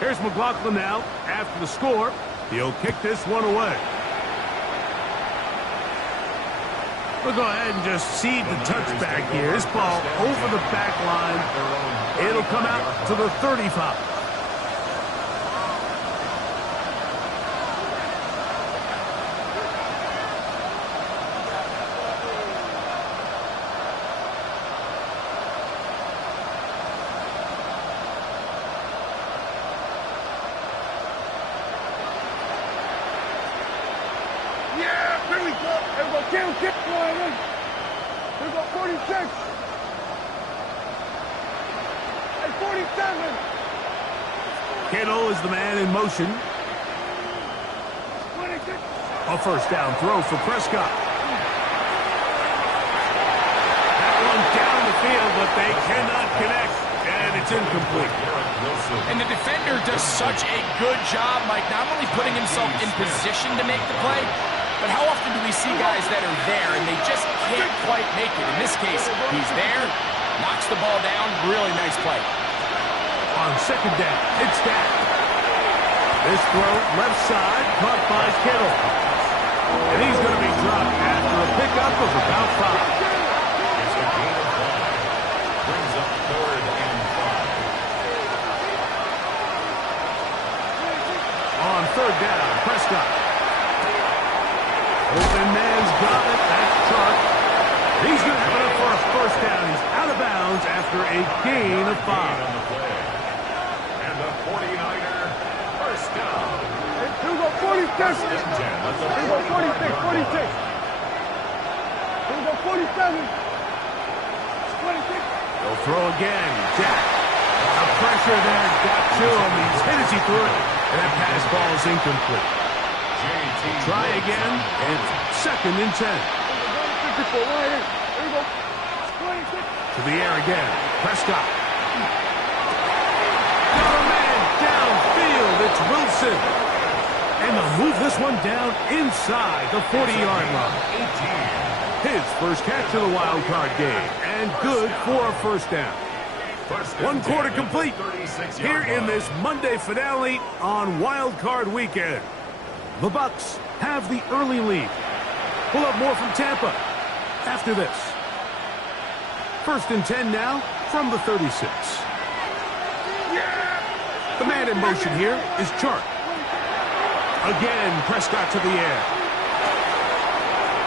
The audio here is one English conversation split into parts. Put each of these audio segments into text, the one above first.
Here's McLaughlin now after the score. He'll kick this one away. We'll go ahead and just cede the touchback here. This ball over the back line. It'll come out to the 35. Here we go, 46. And 47. Kittle is the man in motion. 26. A first down throw for Prescott. That one down the field, but they cannot connect, and it's incomplete. And the defender does such a good job, Mike, not only putting himself in position to make the play, but how often do we see guys that are there and they just can't quite make it? In this case, he's there, knocks the ball down, really nice play. On second down, it's that. This throw left side, caught by Kittle. And he's going to be dropped after a pickup of about 5. It's a gain of 5. Brings up 3rd and 5. On third down, Prescott. Open man's got it. That's Chark. He's going to have it up for a first down. He's out of bounds after a gain of 5. On the play. And the 49er first down. Here we go, 46. Here we go, 46, 46. Here we go, 47. 26. They'll throw again. Jack. The pressure there got to him. He's hit as he threw it. And that pass ball is incomplete. Try again, and 2nd and 10. To the air again. Prescott. Got a man downfield. It's Wilson. And they'll move this one down inside the 40-yard line. His first catch of the wild card game, and good for a first down. 1 quarter complete here in this Monday finale on Wild Card Weekend. The Bucs have the early lead. We'll have more from Tampa after this. 1st and 10 now from the 36. The man in motion here is Chark. Again, Prescott to the air.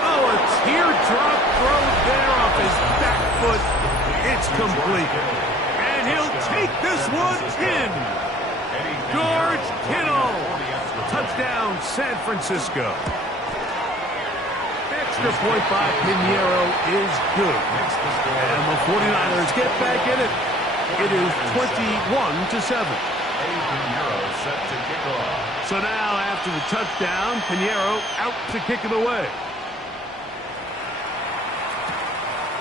Oh, a teardrop throw there off his back foot. It's complete. And he'll take this one in. George Kittle. Touchdown, San Francisco. Extra point by Pinheiro is good. And the 49ers get back in it. It is 21-7. So now, after the touchdown, Pinheiro out to kick it away.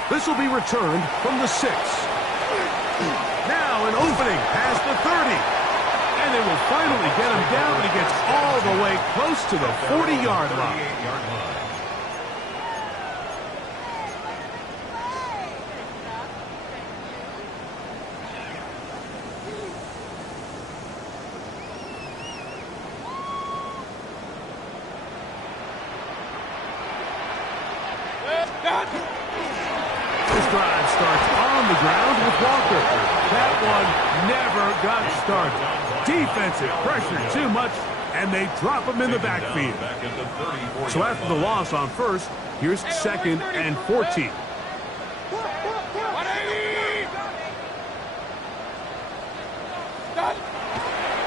This will be returned from the 6. Now an opening past the 30. And they will finally get him down, and he gets all the way close to the 40-yard line. This drive starts on the ground with Walker. That one never got started. Defensive pressure too much, and they drop him in the backfield. So after the loss on 1st, here's 2nd and 14.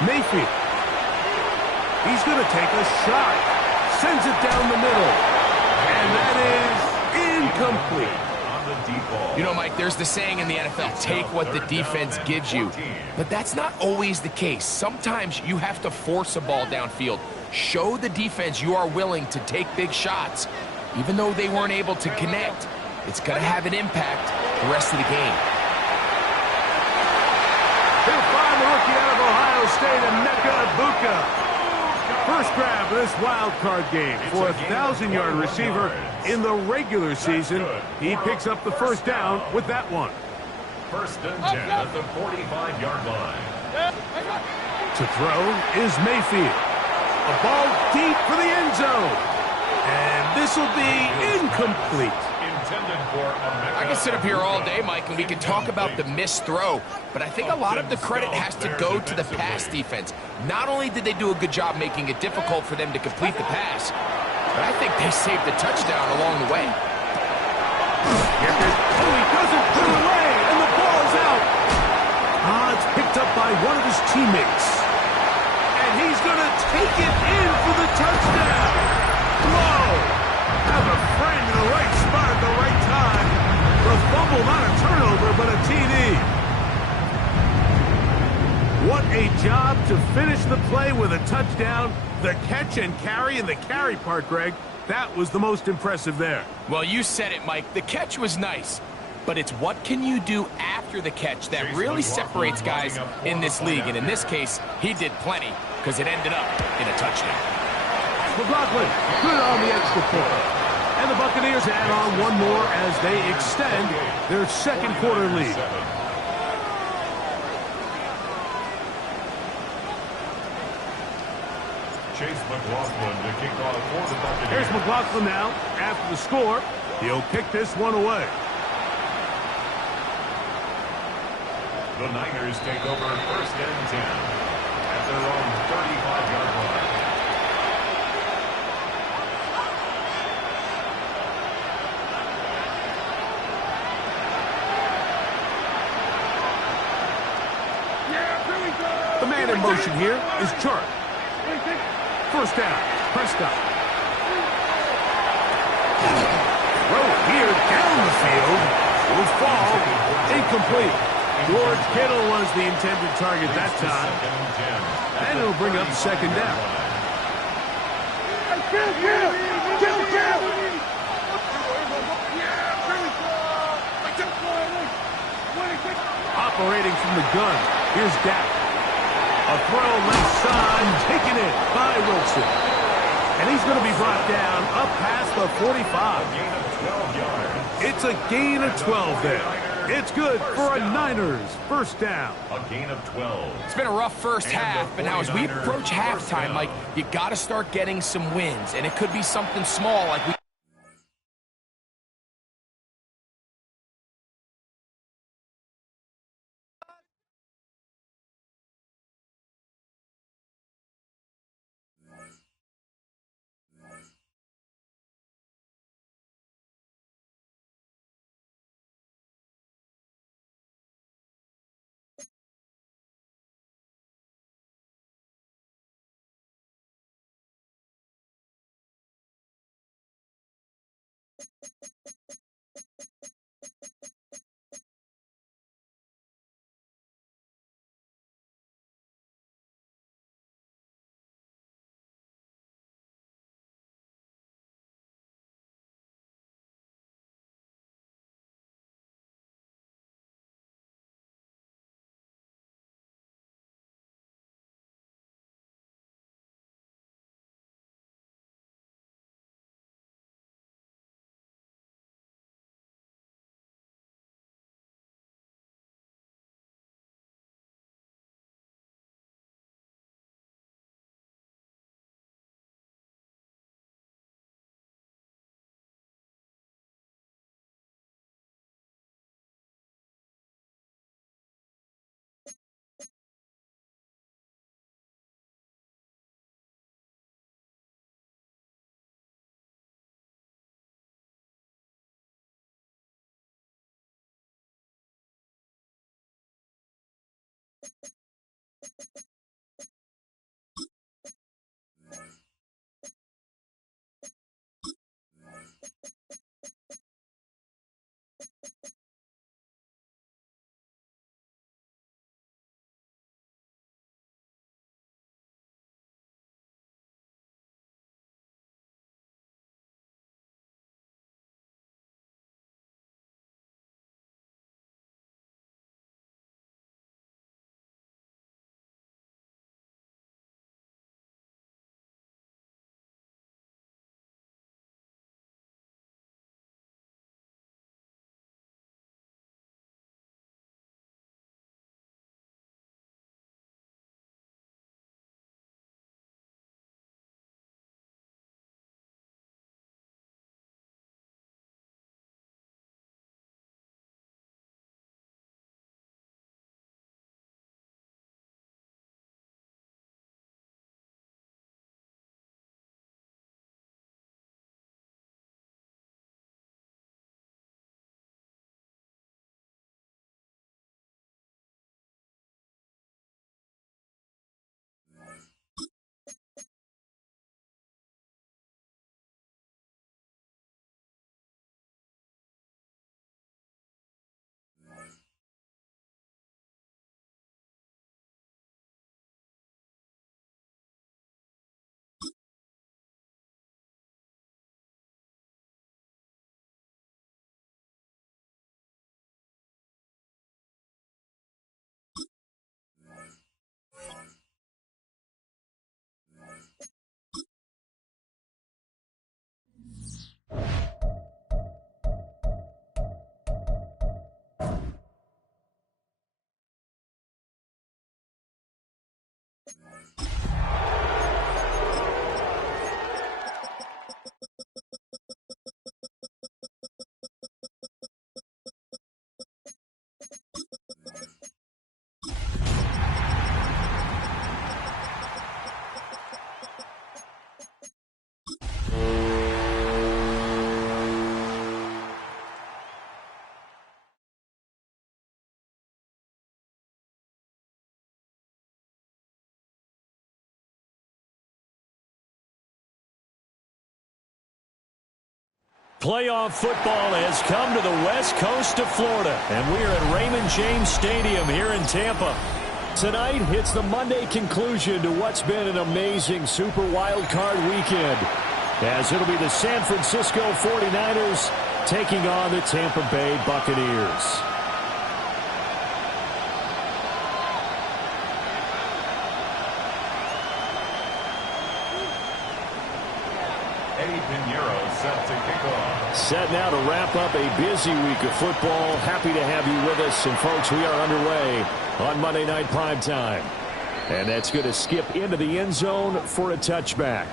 Mayfield. He's going to take a shot. Sends it down the middle. And that is incomplete. You know, Mike, there's the saying in the NFL, take what the defense gives you. But that's not always the case. Sometimes you have to force a ball downfield. Show the defense you are willing to take big shots. Even though they weren't able to connect, it's going to have an impact the rest of the game. He'll find the rookie out of Ohio State, Emeka Egbuka. First grab of this wild card game for a 1,000-yard receiver in the regular season. He picks up the first down with that one. 1st and 10 at the 45-yard line. To throw is Mayfield. A ball deep for the end zone. And this will be incomplete. I can sit up here all day, Mike, and we can talk about the missed throw, but I think a lot of the credit has to go to the pass defense. Not only did they do a good job making it difficult for them to complete the pass, but I think they saved the touchdown along the way. Oh, he doesn't put it away, and the ball's out. It's picked up by one of his teammates. And he's going to take it in for the touchdown. Whoa! Have a friend in the right spot at the right time. The fumble, not a turnover, but a TD. What a job to finish the play with a touchdown. The catch and carry, and the carry part, Greg, that was the most impressive there. Well, you said it, Mike. The catch was nice, but it's what can you do after the catch that really separates guys in this league. And in this case, he did plenty because it ended up in a touchdown. McLaughlin, good on the extra point. And the Buccaneers add on one more as they extend their second quarter lead. Chase McLaughlin to kick off for the Buccaneers. Here's McLaughlin now. After the score, he'll kick this one away. The Niners take over 1st and 10 at their own 35-yard line. The man in motion here is Chark. First down, Prescott. Throw here down the field. Will fall. Incomplete. George Kittle was the intended target that time. And it'll bring up second down. Operating from the gun. Here's Dak. A throw left side, taken in by Wilson. And he's going to be brought down up past the 45. It's a gain of 12 there. It's good for a Niners first down. A gain of 12. It's been a rough first half, but now as we approach halftime, Mike, you got to start getting some wins. And it could be something small like we Playoff football has come to the west coast of Florida, and we are at Raymond James Stadium here in Tampa. Tonight, it's the Monday conclusion to what's been an amazing Super Wild Card weekend, as it'll be the San Francisco 49ers taking on the Tampa Bay Buccaneers. Set to kick off. Set now to wrap up a busy week of football. Happy to have you with us. And, folks, we are underway on Monday Night Primetime. And that's going to skip into the end zone for a touchback.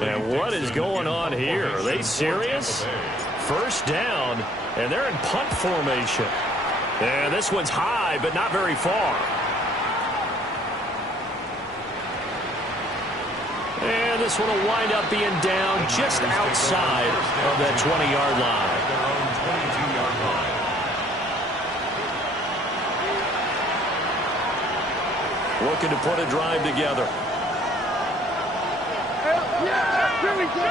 And what is going on here? Are they serious? First down, and they're in punt formation. And this one's high, but not very far. And this one will wind up being down just outside of that 20-yard line. Looking to put a drive together. Here we go!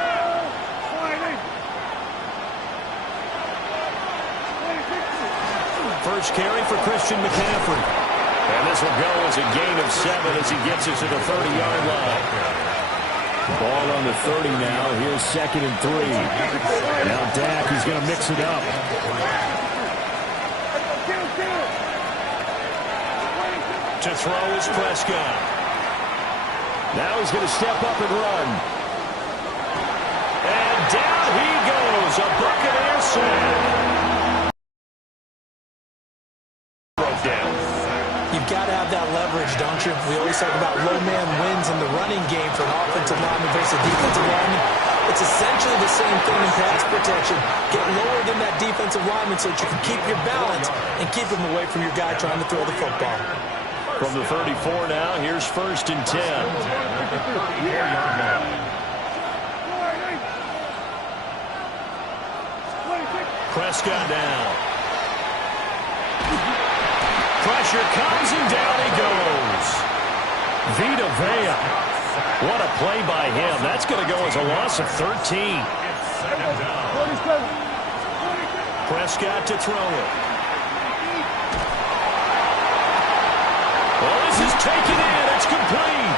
First carry for Christian McCaffrey. And this will go as a gain of 7 as he gets us to the 30-yard line. Ball on the 30 now. Here's 2nd and 3. Now Dak is going to mix it up. To throw is Prescott. Now he's going to step up and run. And down he goes. A Buccaneer sack. Broke down. You've got to have that leverage, don't you? We always talk about low man wins in the running game for an offensive lineman versus a defensive lineman. It's essentially the same thing in pass protection. Get lower than that defensive lineman so that you can keep your balance and keep him away from your guy trying to throw the football. From the 34 now, here's 1st and 10. Prescott down. Pressure comes and down he goes. Vita Vea. What a play by him. That's going to go as a loss of 13. Prescott to throw it. Well, this is taken in. It's complete.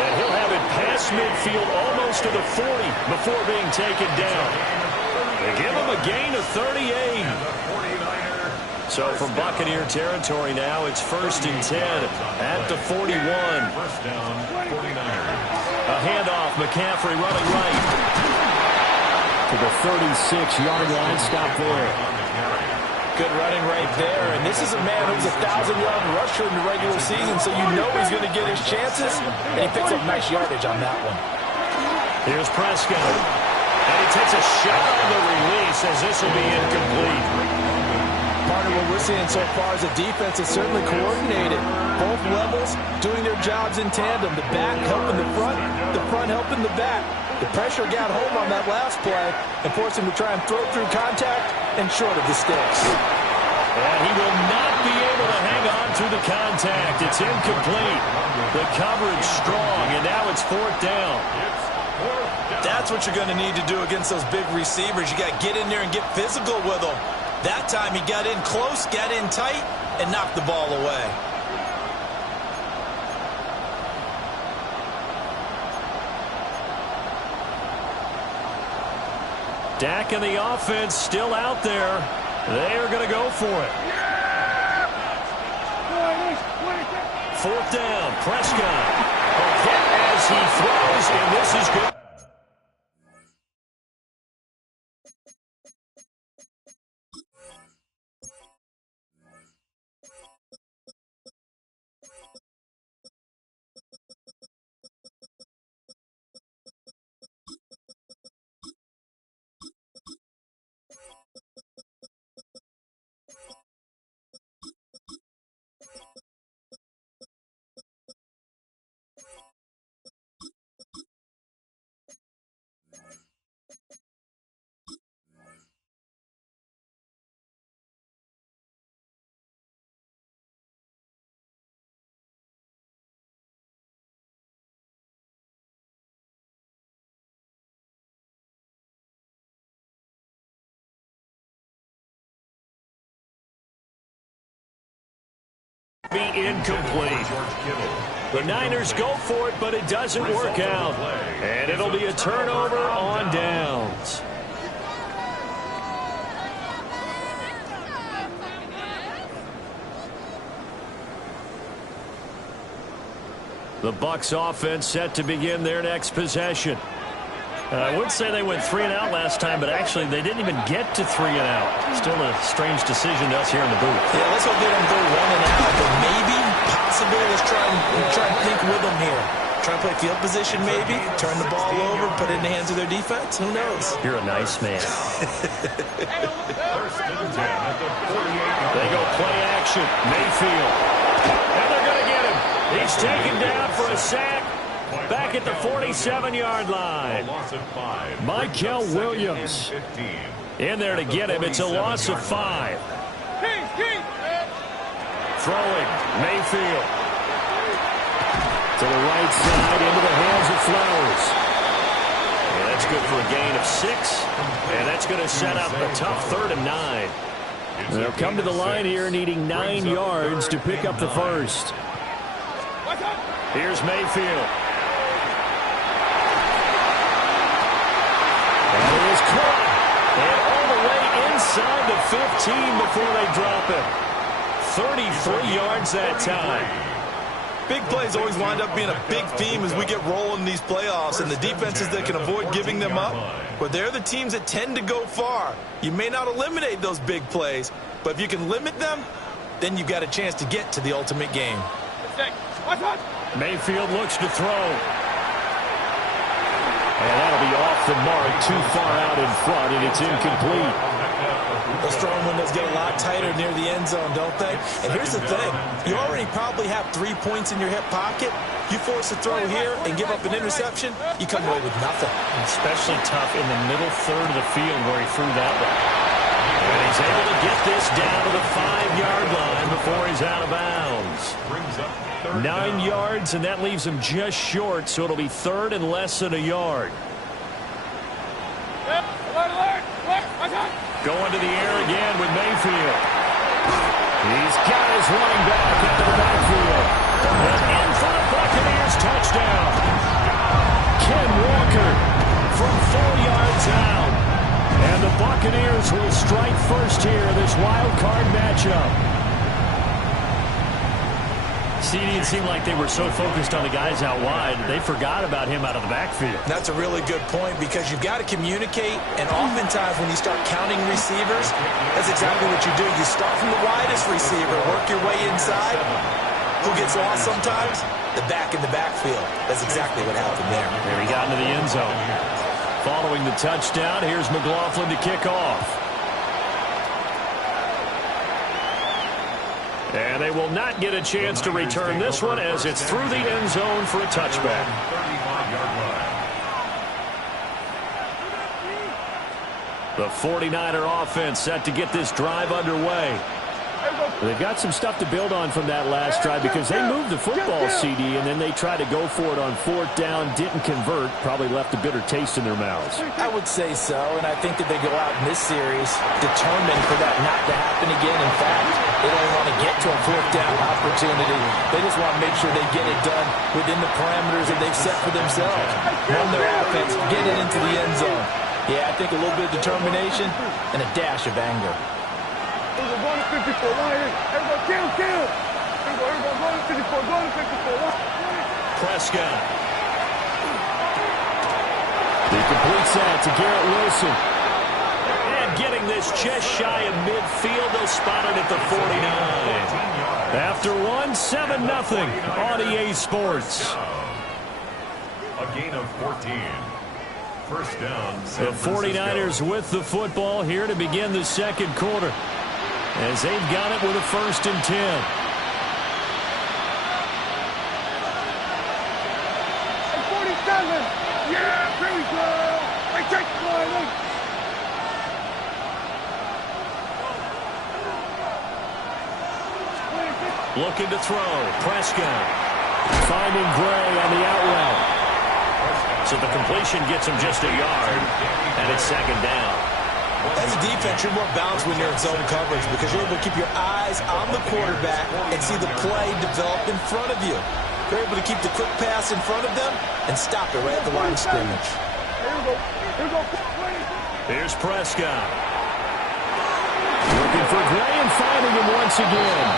And he'll have it past midfield almost to the 40 before being taken down. They give him a gain of 38. So from Buccaneer territory now, it's 1st and 10 at the 41. First down, 49ers. A handoff, McCaffrey running right. To the 36-yard line, stop there. Good running right there. And this is a man who's a 1,000-yard rusher in the regular season, so you know he's going to get his chances. And he picks up nice yardage on that one. Here's Prescott. And he takes a shot on the release as this will be incomplete. Partner, what we're seeing so far is the defense is certainly coordinated. Both levels doing their jobs in tandem. The back helping the front helping the back. The pressure got home on that last play and forced him to try and throw through contact and short of the sticks. And he will not be able to hang on to the contact. It's incomplete. The coverage strong, and now it's 4th down. That's what you're going to need to do against those big receivers. You got to get in there and get physical with them. That time he got in close, got in tight, and knocked the ball away. Dak and the offense still out there. They are going to go for it. 4th down, Prescott. A hit as he throws, and this is good. Be incomplete. The Niners go for it, but it doesn't work out. And it'll be a turnover on downs. The Bucs offense set to begin their next possession. I would say they went 3 and out last time, but actually they didn't even get to 3 and out. Still a strange decision to us here in the booth. Yeah, let's hope they don't go 1 and out, but maybe, possibly, let's try and think with them here. Try and play field position maybe, turn the ball over, put it in the hands of their defense. Who knows? You're a nice man. They go play action. Mayfield. And they're going to get him. He's taken down for a sack. Back at the 47-yard line. Michael Williams in there to get him. It's a loss of 5. Throwing. Mayfield. To the right side into the hands of Flowers. And that's good for a gain of 6. And that's going to set up a tough 3rd and 9. They'll come to the line here needing 9 yards to pick up the first. Here's Mayfield. And it is caught. And all the way inside the 15 before they drop it. 33 yards that time. Big plays always wind up being a big theme as we get rolling in these playoffs, and the defenses that can avoid giving them up, but they're the teams that tend to go far. You may not eliminate those big plays, but if you can limit them, then you've got a chance to get to the ultimate game. Mayfield looks to throw. And that'll be off the mark, too far out in front, and it's incomplete. Those throwing windows get a lot tighter near the end zone, don't they? And here's the thing. You already probably have 3 points in your hip pocket. You force a throw here and give up an interception, you come away with nothing. Especially tough in the middle third of the field where he threw that one. And he's able to get this down to the 5-yard line before he's out of bounds. 9 yards, and that leaves him just short, so it'll be 3rd and less than a yard. Going to the air again with Mayfield. He's got his running back into the backfield. And in for the Buccaneers touchdown. Ken Walker from 4 yards out. And the Buccaneers will strike first here in this wild card matchup. It seemed like they were so focused on the guys out wide, they forgot about him out of the backfield. That's a really good point because you've got to communicate, and oftentimes when you start counting receivers, that's exactly what you do. You start from the widest receiver, work your way inside. Who gets lost sometimes? The back in the backfield. That's exactly what happened there. There he got into the end zone. Following the touchdown, here's McLaughlin to kick off. And they will not get a chance to return this one as it's through the end zone for a touchback. The 49er offense set to get this drive underway. They've got some stuff to build on from that last drive because they moved the football, CD, and then they tried to go for it on 4th down, didn't convert, probably left a bitter taste in their mouths. I would say so, and I think that they go out in this series determined for that not to happen again. In fact, they don't want to get to a 4th down opportunity. They just want to make sure they get it done within the parameters that they've set for themselves. Run their offense, get it into the end zone. Yeah, I think a little bit of determination and a dash of anger. Everybody 54 line. Everybody kill. Everybody go to 54, go to 54. Prescott. He completes that to Garrett Wilson. And getting this just shy of midfield, they'll spot it at the 49. After one, 7-0 on EA Sports. A gain of 14. First down, the 49ers with the football here to begin the second quarter, as they've got it with a 1st and 10. Hey, 47. Yeah, very good. Hey, take the line. Looking to throw. Prescott finding Gray on the out route. So the completion gets him just a yard, and it's 2nd down. As a defense, you're more balanced when you're in zone coverage because you're able to keep your eyes on the quarterback and see the play develop in front of you. You're able to keep the quick pass in front of them and stop it right at the line of scrimmage. Here's Prescott. Looking for Gray and finding him once again.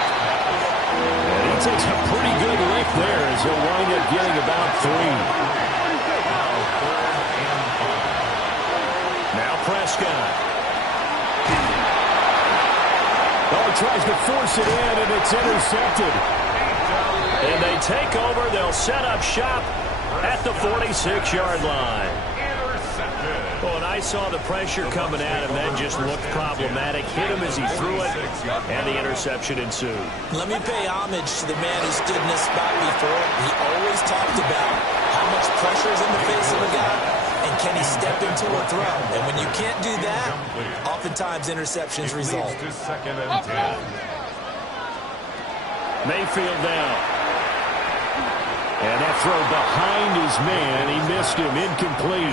And he takes a pretty good lift there as he'll wind up getting about 3. Now Prescott. Oh, tries to force it in, and it's intercepted. And they take over. They'll set up shop at the 46-yard line. Well, and I saw the pressure coming at him. That just looked problematic. Hit him as he threw it, and the interception ensued. Let me pay homage to the man who stood in this spot before. He always talked about how much pressure is in the face of a guy, and can he step into a throw. And when you can't do that, oftentimes interceptions result. Mayfield down. And that throw behind his man. He missed him. Incomplete.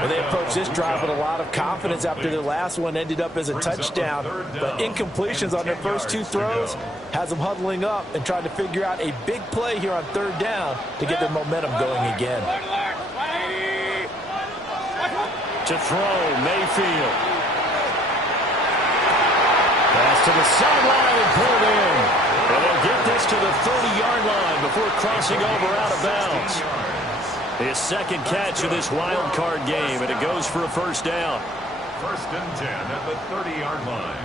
Well, they approached this drive with a lot of confidence after their last one ended up as a touchdown. But incompletions on their first 2 throws has them huddling up and trying to figure out a big play here on 3rd down to get their momentum going again. To throw, Mayfield. Pass to the sideline and pulled in. And they'll get this to the 30-yard line before crossing over out of bounds. His second catch of this wild card game, and it goes for a first down. 1st and 10 at the 30-yard line.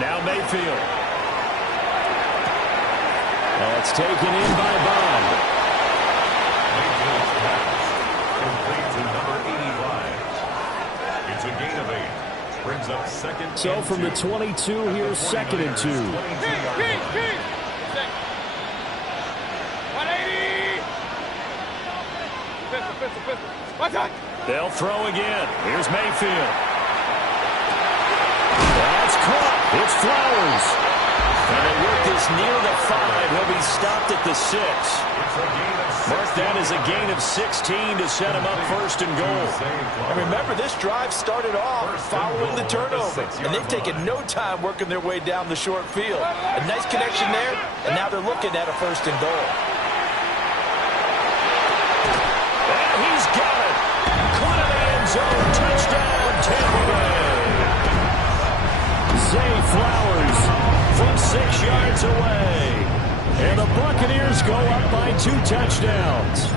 Now Mayfield. That's taken in by Bond. Mayfield's pass complete to number 85. It's a gain of 8. Brings up 2nd. So from the 22, here's 2nd and 2. 180. They'll throw again. Here's Mayfield. That's caught. It's Flowers. And they work this near the 5. He'll be stopped at the 6. Mark that as a gain of 16 to set him up 1st and goal. And remember, this drive started off following the turnover, and they've taken no time working their way down the short field. A nice connection there, and now they're looking at a 1st and goal. And he's got it. Caught in the end zone. Touchdown, Tampa Bay. Zay Flowers from 6 yards away. And the Buccaneers go up by 2 touchdowns.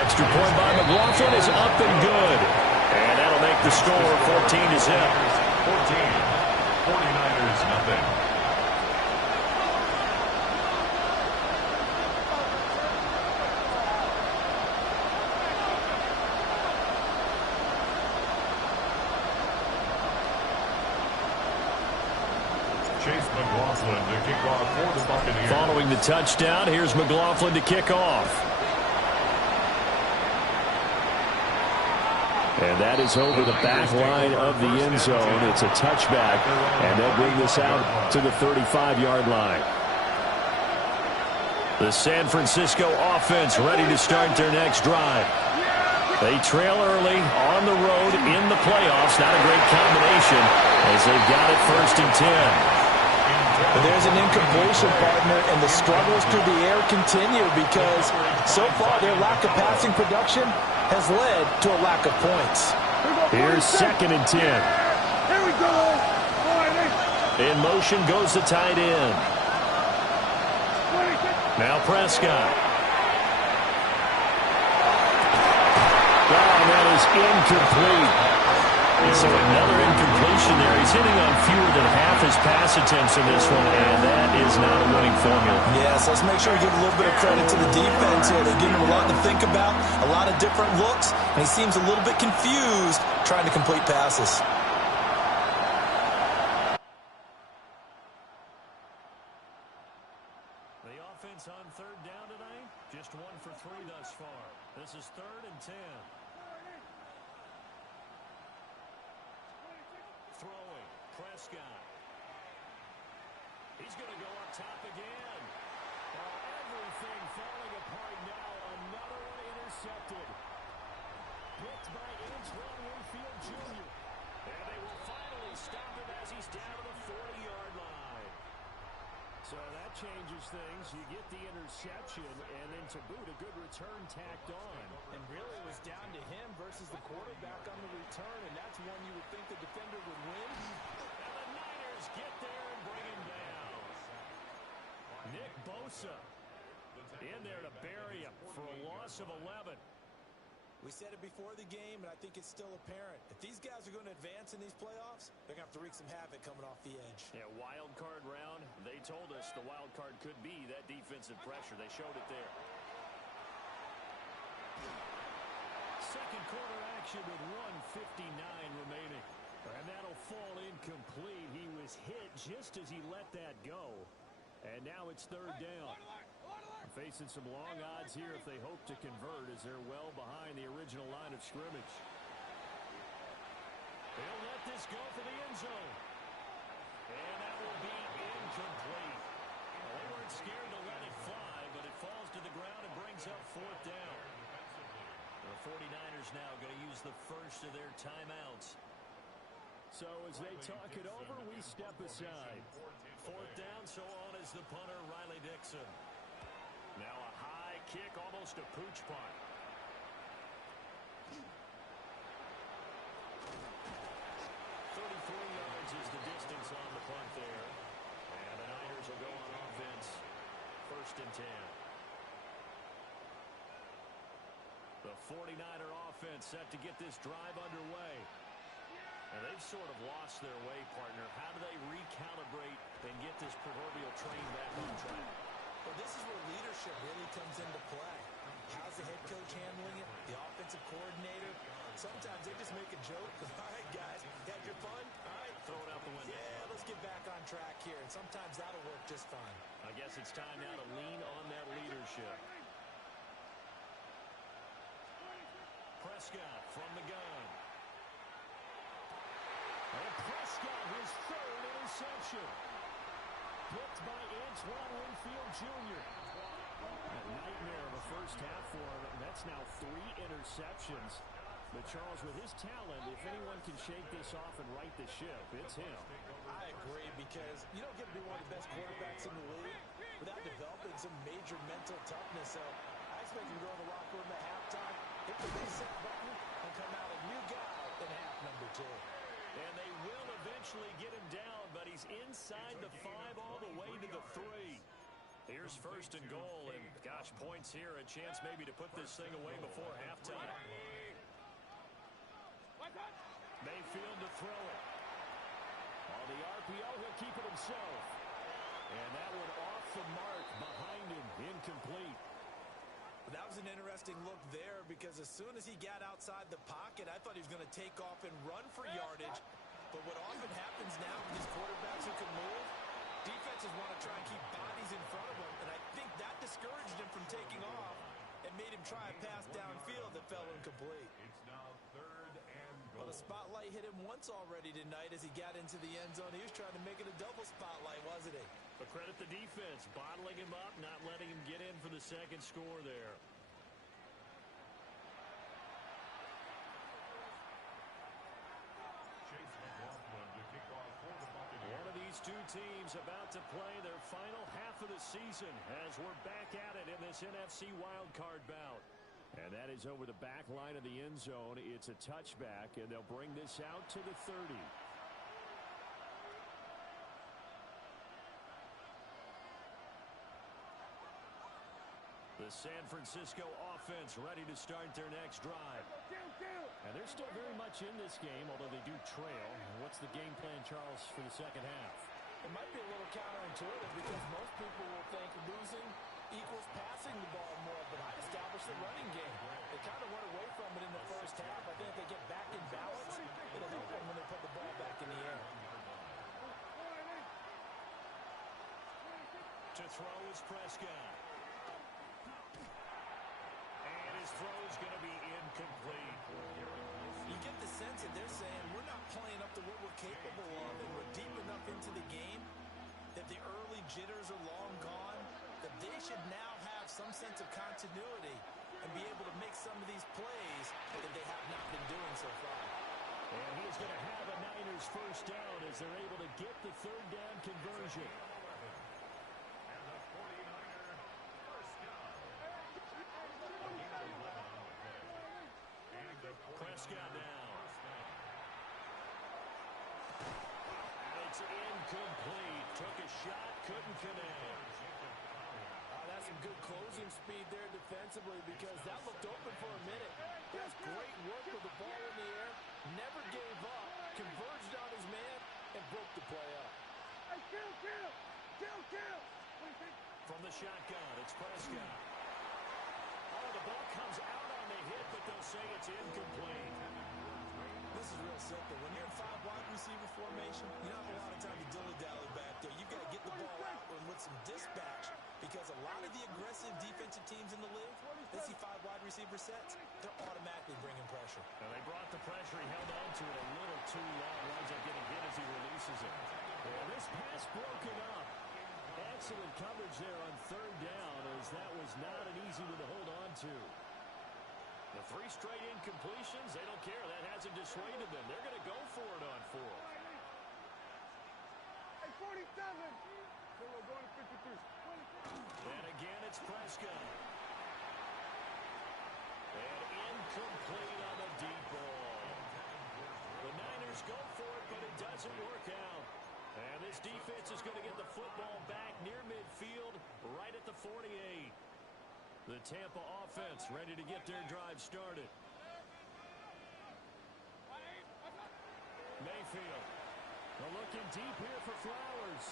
Extra point by McLaughlin is up and good. And that'll make the score 14-0. 14. 49ers nothing. Chase McLaughlin to kick off for the Buccaneers. Following the touchdown, here's McLaughlin to kick off. And that is over the back line of the end zone. It's a touchback, and they'll bring this out to the 35-yard line. The San Francisco offense ready to start their next drive. They trail early on the road in the playoffs. Not a great combination as they've got it 1st and 10. But there's an incompletion, partner, and the struggles through the air continue because so far their lack of passing production has led to a lack of points. Here's 2nd and 10. Here we go. In motion goes the tight end. Now Prescott. Oh, that is incomplete. So another incompletion there. He's hitting on fewer than half his pass attempts in this one, and that is not a winning formula. Yes, let's make sure we give a little bit of credit to the defense here. They're giving him a lot to think about, a lot of different looks, and he seems a little bit confused trying to complete passes. The offense on 3rd down tonight, just 1 for 3 thus far. This is 3rd and 10. Throwing, Prescott. He's going to go up top again. Oh, everything falling apart now. Another one intercepted. Picked by Antoine Winfield Jr. And they will finally stop him as he's down to the 40-yard line. So that changes things. You get the interception, and then to boot, a good return tacked on. And really, it was down to him versus the quarterback on the return, and that's one you would think the defender would win. And the Niners get there and bring him down. Nick Bosa in there to bury him for a loss of 11. We said it before the game, and I think it's still apparent. If these guys are going to advance in these playoffs, they're going to have to wreak some havoc coming off the edge. Yeah, wild card round. They told us the wild card could be that defensive pressure. They showed it there. Second quarter action with 1:59 remaining. And that'll fall incomplete. He was hit just as he let that go. And now it's third down. Facing some long odds here if they hope to convert, as they're well behind the original line of scrimmage. They'll let this go for the end zone. And that will be incomplete. Well, they weren't scared to let it fly, but it falls to the ground and brings up fourth down. The 49ers now going to use the first of their timeouts. So as they talk it over, we step aside. Fourth down, so on is the punter, Riley Dixon. Now a high kick, almost a pooch punt. 33 yards is the distance on the punt there. And the Niners will go on offense. First and 10. The 49er offense set to get this drive underway. And they've sort of lost their way, partner. How do they recalibrate and get this proverbial train back on track? Well, this is where leadership really comes into play. How's the head coach handling it? The offensive coordinator? Sometimes they just make a joke. All right, guys, had your fun? All right. Throw it out the window. Yeah, let's get back on track here. And sometimes that'll work just fine. I guess it's time now to lean on that leadership. Prescott from the gun. And Prescott, his third interception. Picked by Antoine Winfield Jr. A nightmare of a first half for him. That's now 3 interceptions. But Charles, with his talent, if anyone can shake this off and right the ship, it's him. I agree, because you don't get to be one of the best quarterbacks in the league without developing some major mental toughness. So I expect him to go in the locker room at halftime, hit the reset button, and come out a new guy in half number 2. And they will eventually get him down, but he's inside the 5 all the way to the 3. Here's first and goal, and gosh, points here, a chance maybe to put this thing away before halftime. Mayfield to throw it. On the RPO, he'll keep it himself. And that one off the mark behind him, incomplete. That was an interesting look there, because as soon as he got outside the pocket, I thought he was going to take off and run for yardage. But what often happens now with these quarterbacks who can move, defenses want to try and keep bodies in front of them, and I think that discouraged him from taking off and made him try a pass downfield that fell incomplete. It's now third and goal. Well, the spotlight hit him once already tonight as he got into the end zone. He was trying to make it a double spotlight, wasn't he? But credit the defense, bottling him up, not letting him get in for the second score there. One of these two teams about to play their final half of the season as we're back at it in this NFC wildcard bout. And that is over the back line of the end zone. It's a touchback, and they'll bring this out to the 30. The San Francisco offense ready to start their next drive. And they're still very much in this game, although they do trail. What's the game plan, Charles, for the second half? It might be a little counterintuitive, because most people will think losing equals passing the ball more, but I'd establish the running game. They kind of went away from it in the first half. I think if they get back in balance, it'll help them when they put the ball back in the air. To throw is Prescott. And his throw is going to be incomplete. You get the sense that they're saying we're not playing up to what we're capable of, and we're deep enough into the game that the early jitters are long gone, that they should now have some sense of continuity and be able to make some of these plays that they have not been doing so far. And he's going to have a Niners first down as they're able to get the third down conversion. And the 49er first down. Prescott now. And it's incomplete. Took a shot, couldn't connect. That's some good closing speed there defensively because that looked open for a minute. That's great work with the ball in the air. Never gave up, converged on his man, and broke the play up. Hey, kill! From the shotgun, it's Prescott. Oh, the ball comes out on the hit, but they'll say it's incomplete. This is real simple. When you're in 5 wide receiver formation, you don't have a lot of time to dilly-dally back there. You've got to get the ball out and with some dispatch because a lot of the aggressive defensive teams in the league, they see 5 wide receiver sets, they're automatically bringing pressure. Now they brought the pressure. He held on to it a little too long. Winds up getting hit as he releases it. Yeah, this pass broken up. Excellent coverage there on third down as that was not an easy one to hold on to. The 3 straight incompletions, they don't care. That hasn't dissuaded them. They're going to go for it on 4. Hey, 47! So we're going to 53. And again, it's Prescott. And incomplete on the deep ball. The Niners go for it, but it doesn't work out. And this defense is going to get the football back near midfield, right at the 48. The Tampa offense ready to get their drive started. Mayfield. They're looking deep here for Flowers.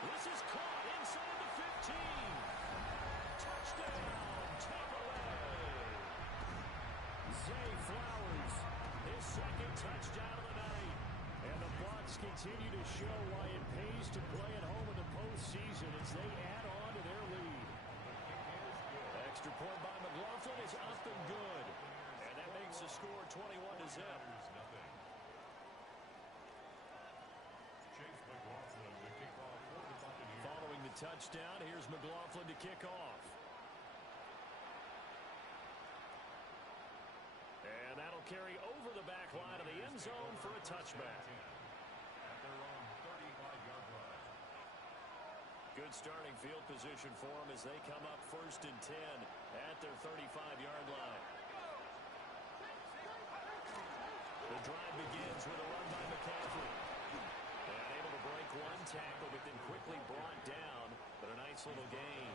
This is caught inside the 15. Touchdown, Tampa Bay. Zay Flowers, his second touchdown of the night. And the Bucs continue to show why it pays to play at home in the postseason as they add on to their lead. Extra point by McLaughlin is up and good. And that makes the score 21-0. Following the touchdown, here's McLaughlin to kick off. And that'll carry over the back line of the end zone for a touchback. At their own 35-yard line. Good starting field position for them as they come up 1st and 10 at their 35-yard line. The drive begins with a run by McCaffrey. And able to break one tackle, but then quickly brought down. But a nice little gain.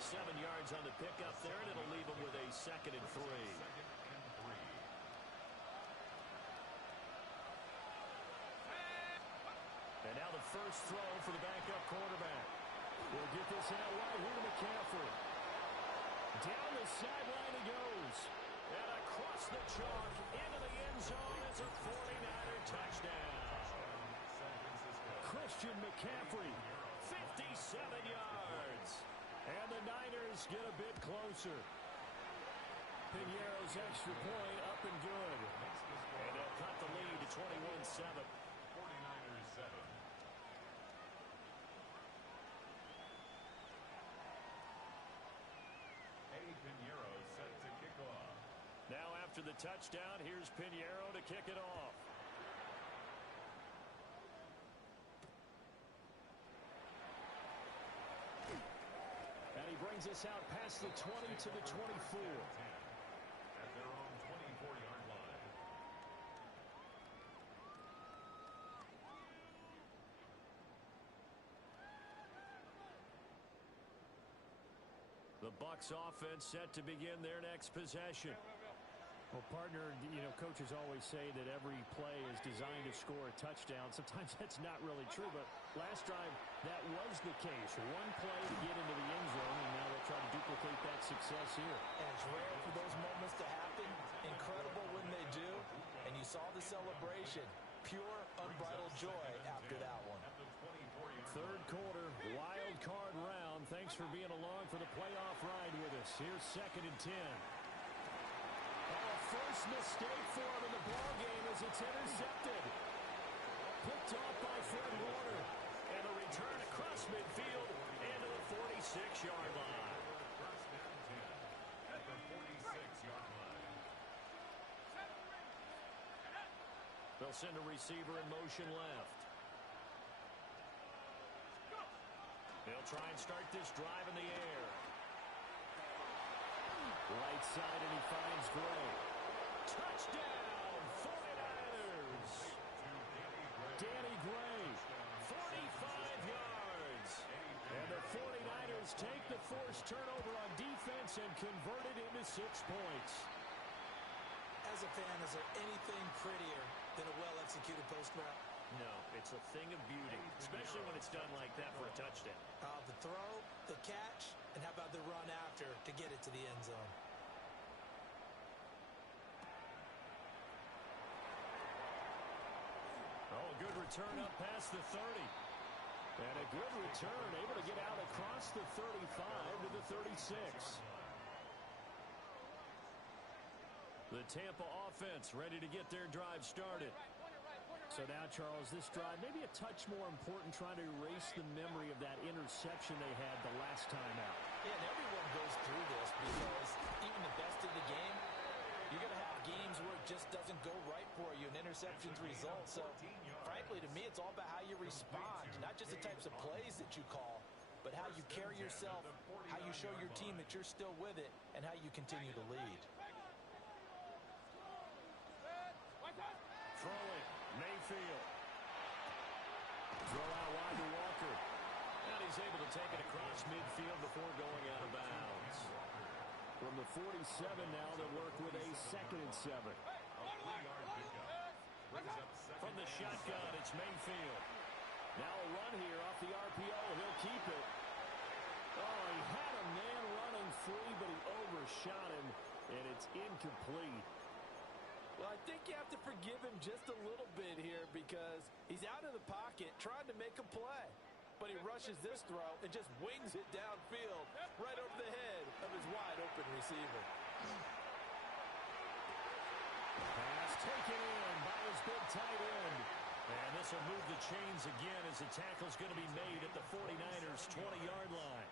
7 yards on the pickup there, and it'll leave them with a 2nd and 3. And now the first throw for the backup quarterback. We'll get this out wide here to McCaffrey. Down the sideline he goes. And across the chalk into the end zone is a 49er touchdown. Christian McCaffrey, 57 yards. And the Niners get a bit closer. Pinheiro's extra point up and good. And they'll cut the lead to 21-7. 49ers 7. Pinheiro set to kick off. Now after the touchdown, here's Pinheiro to kick it off. And he brings us out past the 20 to the 24. At their own 24-yard line. The Bucs offense set to begin their next possession. Well, partner, coaches always say that every play is designed to score a touchdown. Sometimes that's not really true, but last drive, that was the case. One play to get into the end zone, and now they'll try to duplicate that success here. And it's rare for those moments to happen. Incredible when they do. And you saw the celebration. Pure, unbridled joy after that one. Third quarter, wild card round. Thanks for being along for the playoff ride with us. Here's 2nd and 10. First mistake for him in the ballgame as it's intercepted. Picked off by Fred Warner. And a return across midfield into the 46-yard line. First down 10 at the 46-yard line. They'll send a receiver in motion left. They'll try and start this drive in the air. Right side, and he finds Gray. Touchdown, 49ers. Danny Gray, 45 yards. And the 49ers take the forced turnover on defense and convert it into 6 points. As a fan, is there anything prettier than a well-executed post route? No, it's a thing of beauty, especially when it's done like that for a touchdown. The throw, the catch, and how about the run after to get it to the end zone? Oh, good return up past the 30. And a good return, able to get out across the 35 to the 36. The Tampa offense ready to get their drive started. So now, Charles, this drive maybe a touch more important, trying to erase the memory of that interception they had the last time out. Yeah, and everyone goes through this because even the best of the game, you're going to have games where it just doesn't go right for you, and interceptions result. So, frankly, to me, it's all about how you respond, not just the types of plays that you call, but how you carry yourself, how you show your team that you're still with it, and how you continue to lead. Throwing, Mayfield. Throw out wide to Walker. And he's able to take it across midfield before going out of bounds. From the 47 now, they'll work with a 2nd and 7. From the shotgun, it's Mayfield. Now a run here off the RPO. He'll keep it. Oh, he had a man running free, but he overshot him, and it's incomplete. Well, I think you have to forgive him just a little bit here because he's out of the pocket trying to make a play. But he rushes this throw and just wings it downfield right over the head of his wide-open receiver. Pass taken in by his big tight end. And this will move the chains again as the tackle's going to be made at the 49ers' 20-yard line.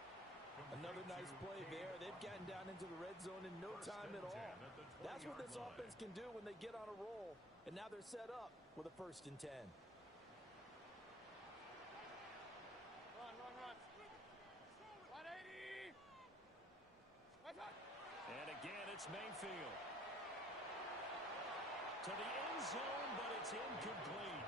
Another nice play there. They've gotten down into the red zone in no time at all. That's what this offense can do when they get on a roll. And now they're set up with a 1st and 10. Run. 180. And again, it's Mayfield. To the end zone, but it's incomplete.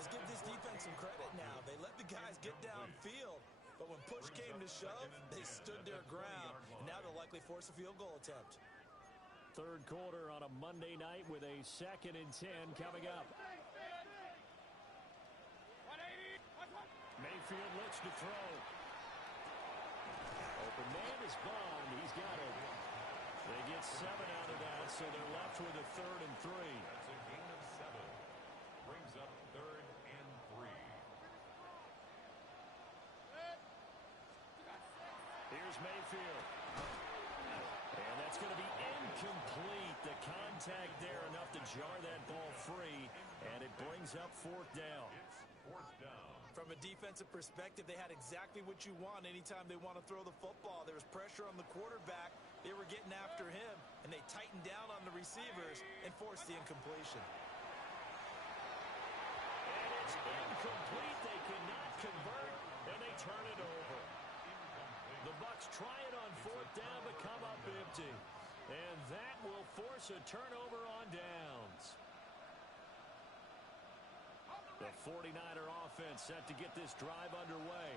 Let's give this defense some credit now. They let the guys get downfield. But when push came to shove, they stood their ground. And now they'll likely force a field goal attempt. 3rd quarter on a Monday night with a 2nd and 10 coming up. Mayfield looks to throw. Open man is Bond. He's got it. They get 7 out of that, so they're left with a 3rd and 3. That's a gain of 7. Brings up 3rd and 3. Here's Mayfield. And that's going to be incomplete. The contact there enough to jar that ball free, and it brings up 4th down. It's 4th down. From a defensive perspective, they had exactly what you want anytime they want to throw the football. There was pressure on the quarterback. They were getting after him, and they tightened down on the receivers and forced the incompletion. And it's incomplete. They cannot convert, and they turn it over. The Bucs try it on 4th down, but come up empty. And that will force a turnover on downs. The 49er offense set to get this drive underway.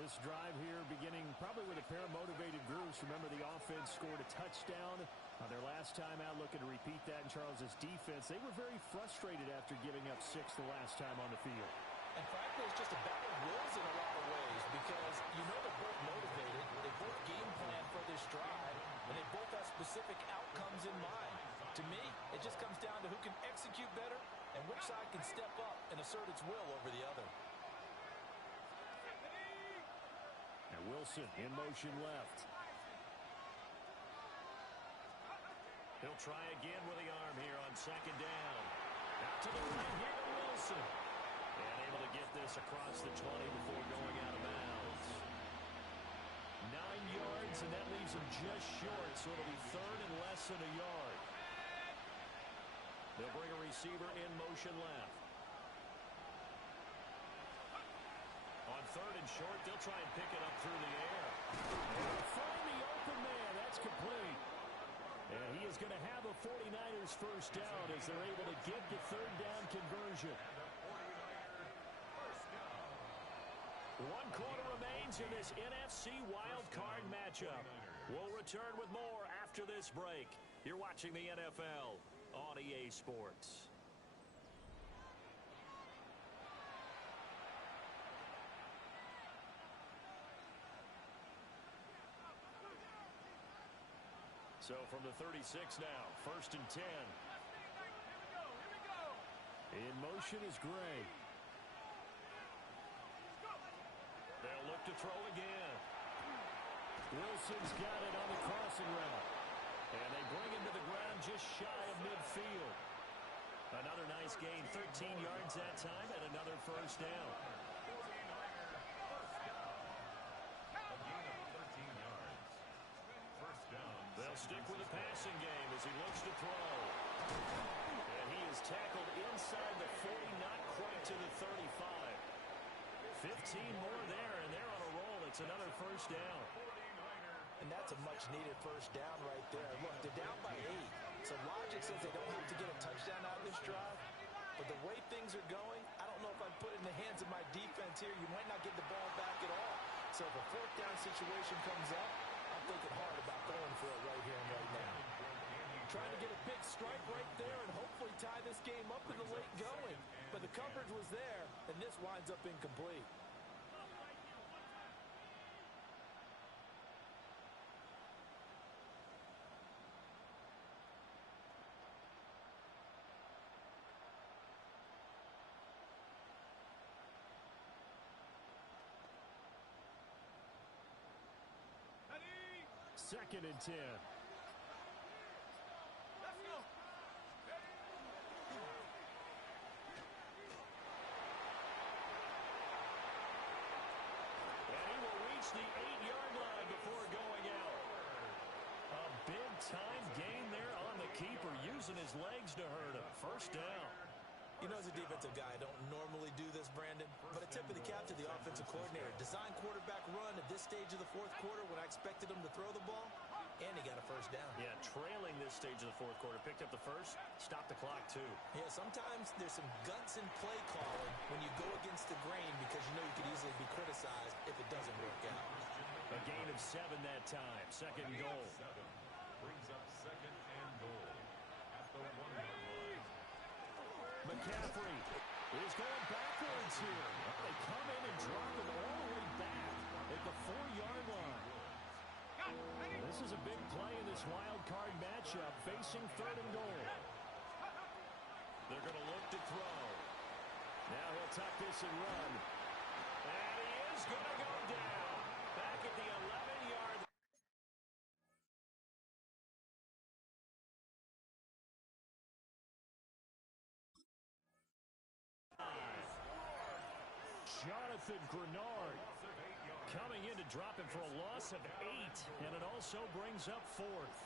This drive here beginning probably with a pair of motivated groups. Remember, the offense scored a touchdown on their last time out, looking to repeat that in Charles's defense. They were very frustrated after giving up 6 the last time on the field. And frankly, it's just a battle of wills in a lot of ways because you know they're both motivated, they both game plan for this drive, and they both have specific outcomes in mind. To me, it just comes down to who can execute better and which side can step up and assert its will over the other. And Wilson in motion left. He'll try again with the arm here on 2nd down. Out to the right here to Wilson. And able to get this across the 20 before going out of bounds. 9 yards, and that leaves him just short, so it'll be third and less than a yard. They'll bring a receiver in motion left. On third and short, they'll try and pick it up through the air. And they'll find the open man. That's complete. And he is going to have a 49ers first down as they're able to get the third down conversion. 1 quarter remains in this NFC wildcard matchup. We'll return with more after this break. You're watching the NFL on EA Sports. So from the 36 now, first and 10. In motion is Gray. They'll look to throw again. Wilson's got it on the crossing route. And they bring him to the ground just shy of midfield. Another nice gain, 13 yards that time, and another first down. They'll stick with the passing game as he looks to throw. And he is tackled inside the 40, not quite to the 35. 15 more there, and they're on a roll. It's another first down. And that's a much-needed first down right there. Look, they're down by 8. So logic says they don't have to get a touchdown out of this drive. But the way things are going, I don't know if I'd put it in the hands of my defense here. You might not get the ball back at all. So if a fourth down situation comes up, I'm thinking hard about going for it right here and right now. Trying to get a big strike right there and hopefully tie this game up in the late going. But the coverage was there, and this winds up incomplete. Second and 10. Let's go. And he will reach the 8-yard line before going out. A big-time gain there on the keeper, using his legs to hurt him. First down. You know, as a defensive guy, I don't normally do this, Brandon, but a tip of the cap to the offensive coordinator. Design quarterback run at this stage of the fourth quarter when I expected him to throw the ball, and he got a first down. Yeah, trailing this stage of the fourth quarter. Picked up the first, stopped the clock, too. Yeah, sometimes there's some guts in play calling when you go against the grain because you know you could easily be criticized if it doesn't work out. A gain of 7 that time. Second and goal. Brings up second and goal at the 1-yard line. McCaffrey is going backwards here. They come in and drop him all the way back at the 4-yard line. This is a big play in this wild card matchup, facing third and goal. They're going to look to throw. Now he'll tuck this and run. And he is going to go down. Back at the 11-yard line. Jonathan Grenard coming in to drop him for a loss of 8, and it also brings up fourth.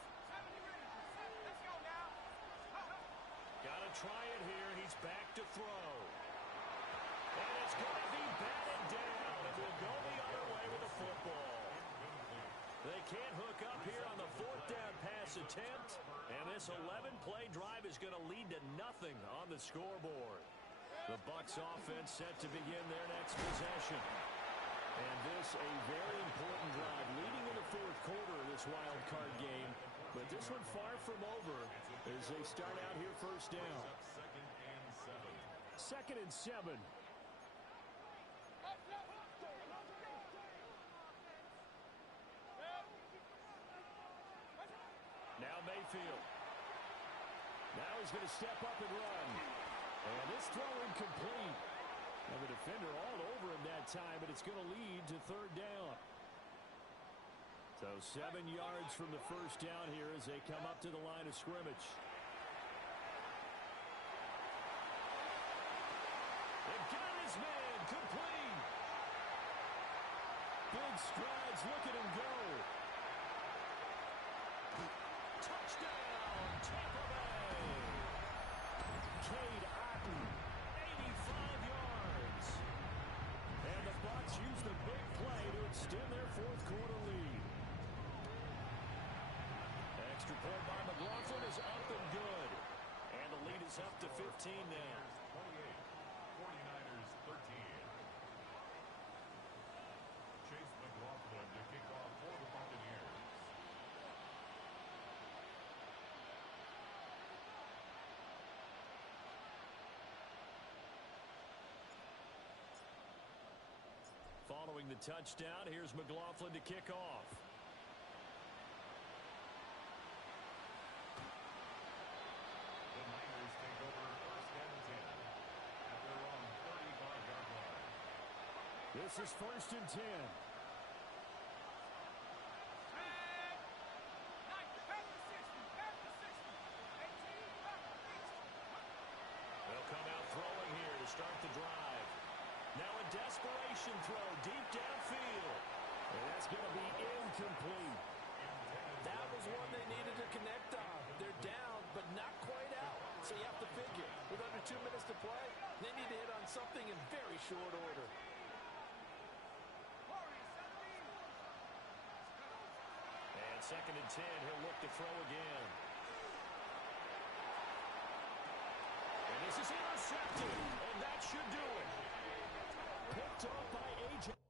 Got to try it here. He's back to throw. And it's going to be batted down, and we'll go the other way with the football. They can't hook up here on the fourth down pass attempt, and this 11-play drive is going to lead to nothing on the scoreboard. The Bucs offense set to begin their next possession. And this a very important drive leading in the fourth quarter of this wild card game. But this one far from over as they start out here first down. Second and 7. Now Mayfield. Now he's going to step up and run. And this throw incomplete. And the defender all over him that time, but it's going to lead to third down. So 7 yards from the first down here as they come up to the line of scrimmage. They've got his man. Big strides. Look at him go. Touchdown, Tampa Bay. Cade Otton, 85 yards. And the Bucs use the big play to extend their fourth quarter lead. Extra point by McLaughlin is up and good. And the lead is up to 15 now. 28, 49ers 13. Chase McLaughlin to kick off for the Buccaneers. Following the touchdown, here's McLaughlin to kick off. The Niners take over first and 10 at their own 35-yard line. This is first and 10. They'll come out throwing here to start the drive. Now a desperation throw deep downfield. And that's going to be incomplete. That was one they needed to connect on. They're down, but not quite out. So you have to figure, with under 2 minutes to play, they need to hit on something in very short order. And second and 10, he'll look to throw again. And this is intercepted, and that should do it. Picked off by A.J.